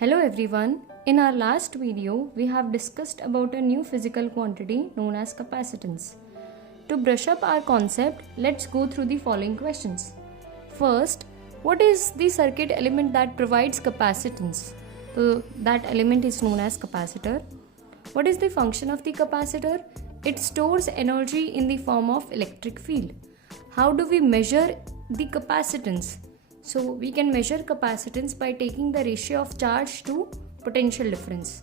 Hello everyone. In our last video, we have discussed about a new physical quantity known as capacitance. To brush up our concept, let's go through the following questions. First, what is the circuit element that provides capacitance? So that element is known as capacitor. What is the function of the capacitor? It stores energy in the form of electric field. How do we measure the capacitance? So we can measure capacitance by taking the ratio of charge to potential difference.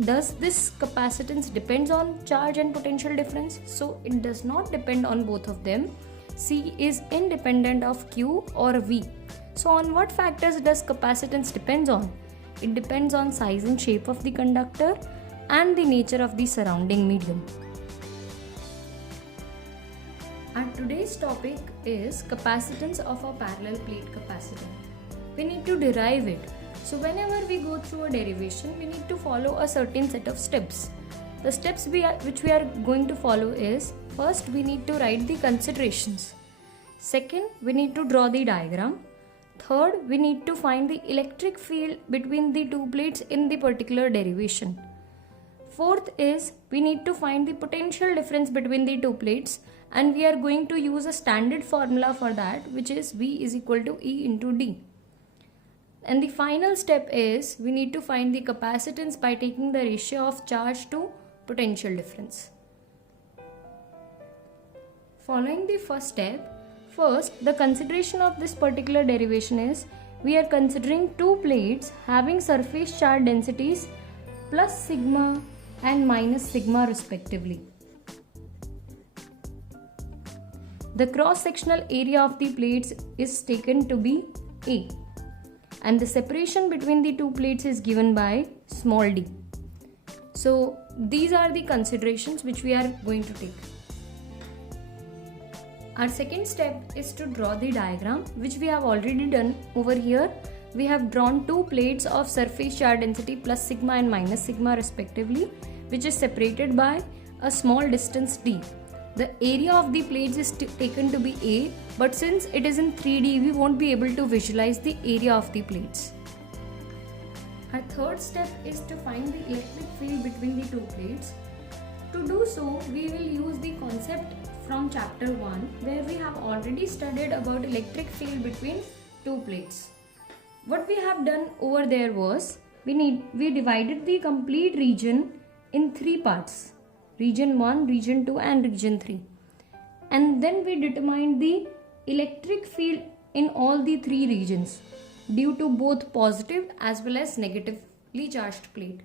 Does this capacitance depends on charge and potential difference? So it does not depend on both of them. C is independent of Q or V. So on what factors does capacitance depends on? It depends on size and shape of the conductor and the nature of the surrounding medium. Our today's topic is capacitance of a parallel plate capacitor. We need to derive it. So whenever we go through a derivation, we need to follow a certain set of steps. The steps which we are going to follow is, first we need to write the considerations. Second, we need to draw the diagram. Third, we need to find the electric field between the two plates in the particular derivation. Fourth is, we need to find the potential difference between the two plates, and we are going to use a standard formula for that, which is V is equal to E into D. And the final step is, we need to find the capacitance by taking the ratio of charge to potential difference. Following the first step, first the consideration of this particular derivation is, we are considering two plates having surface charge densities plus sigma and minus sigma respectively. The cross-sectional area of the plates is taken to be A, and the separation between the two plates is given by small d. So these are the considerations which we are going to take. Our second step is to draw the diagram, which we have already done. Over here we have drawn two plates of surface charge density plus sigma and minus sigma respectively, which is separated by a small distance d. The area of the plates is taken to be A, but since it is in 3D, we won't be able to visualize the area of the plates. Our third step is to find the electric field between the two plates. To do so, we will use the concept from chapter 1, where we have already studied about electric field between two plates. What we have done over there was, we divided the complete region in three parts. Region 1, Region 2 and Region 3. And then we determined the electric field in all the three regions due to both positive as well as negatively charged plate.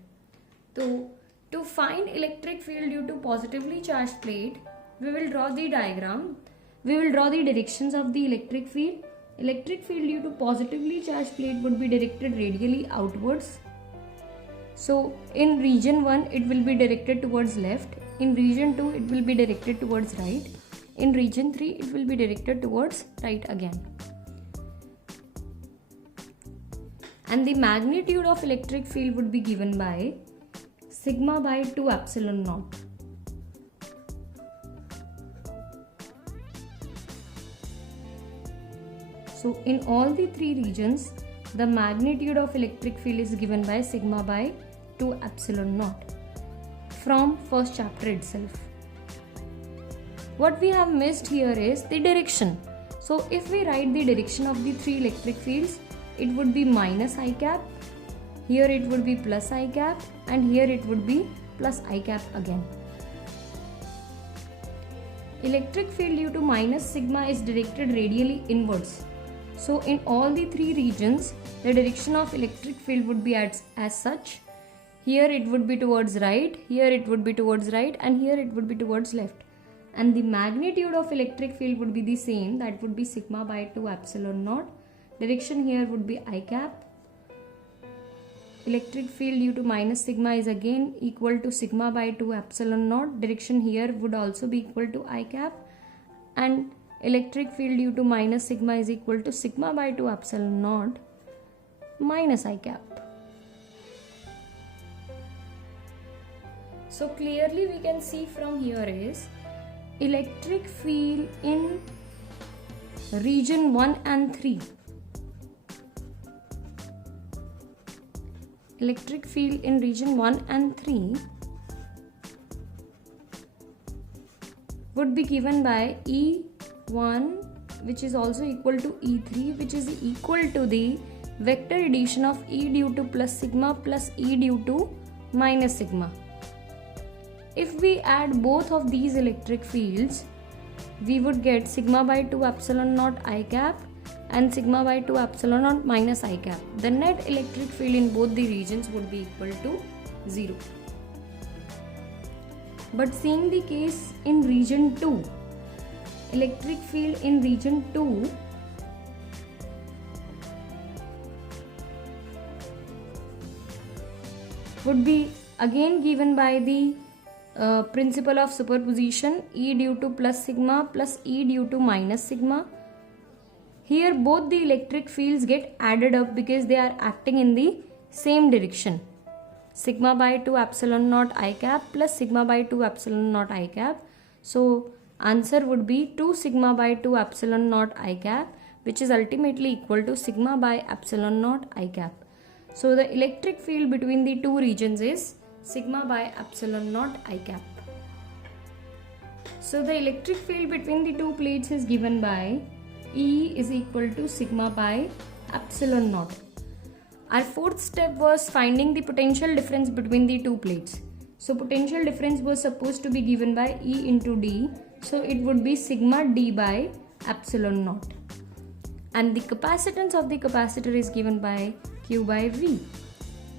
So to find electric field due to positively charged plate, we will draw the diagram. We will draw the directions of the electric field. Electric field due to positively charged plate would be directed radially outwards. So in region 1 it will be directed towards left, in region 2 it will be directed towards right, in region 3 it will be directed towards right again. And the magnitude of electric field would be given by sigma by 2 epsilon naught. So in all the three regions, the magnitude of electric field is given by sigma by 2 epsilon naught from first chapter itself. What we have missed here is the direction. So if we write the direction of the three electric fields, it would be minus I cap, here it would be plus I cap, and here it would be plus I cap again. Electric field due to minus sigma is directed radially inwards. So in all the three regions, the direction of electric field would be as such. Here it would be towards right, here it would be towards right, and here it would be towards left. And the magnitude of electric field would be the same, that would be sigma by 2 epsilon naught. Direction here would be I cap. Electric field due to minus sigma is again equal to sigma by 2 epsilon naught. Direction here would also be equal to I cap. And electric field due to minus sigma is equal to sigma by 2 epsilon naught minus I cap. So clearly we can see from here is electric field in region 1 and 3 electric field in region 1 and 3 would be given by E1, which is also equal to E3, which is equal to the vector addition of E due to plus sigma plus E due to minus sigma. If we add both of these electric fields, we would get sigma by 2 epsilon naught I cap and sigma by 2 epsilon naught minus I cap. The net electric field in both the regions would be equal to 0. But seeing the case in region 2, electric field in region 2 would be again given by the principle of superposition, E due to plus sigma plus E due to minus sigma. Here both the electric fields get added up because they are acting in the same direction. Sigma by 2 epsilon naught I cap plus sigma by 2 epsilon naught I cap. So answer would be 2 sigma by 2 epsilon naught I cap, which is ultimately equal to sigma by epsilon naught I cap. So the electric field between the two regions is sigma by epsilon naught I cap. So the electric field between the two plates is given by E is equal to sigma by epsilon naught. Our fourth step was finding the potential difference between the two plates. So potential difference was supposed to be given by E into D. So it would be sigma D by epsilon naught. And the capacitance of the capacitor is given by Q by V.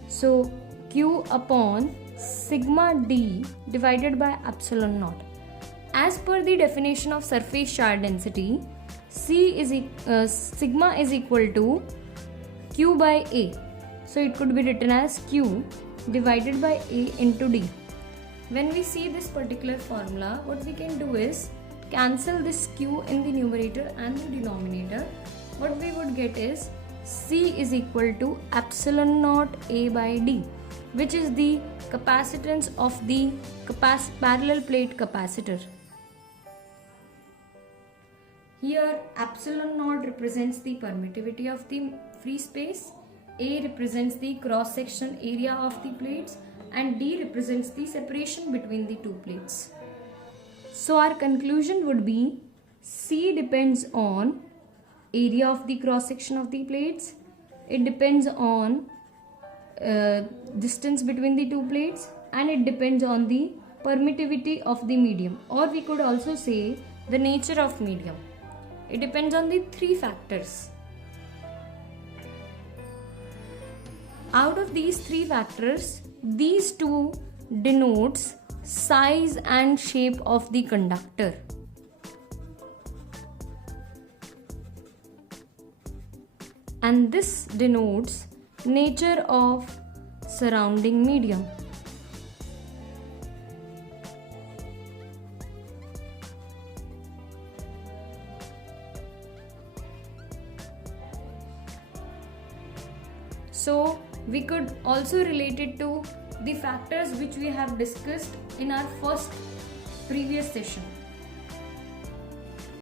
So Q upon sigma D divided by epsilon naught. As per the definition of surface charge density, sigma is equal to Q by A. So it could be written as Q divided by A into D. When we see this particular formula, what we can do is cancel this Q in the numerator and the denominator. What we would get is C is equal to epsilon naught A by D, which is the capacitance of the parallel plate capacitor. Here epsilon naught represents the permittivity of the free space, A represents the cross-section area of the plates, and D represents the separation between the two plates. So our conclusion would be C depends on area of the cross-section of the plates, it depends on distance between the two plates, and it depends on the permittivity of the medium, or we could also say the nature of medium. It depends on the three factors. Out of these three factors, these two denotes size and shape of the conductor. And this denotes nature of surrounding medium. So we could also relate it to the factors which we have discussed in our previous session.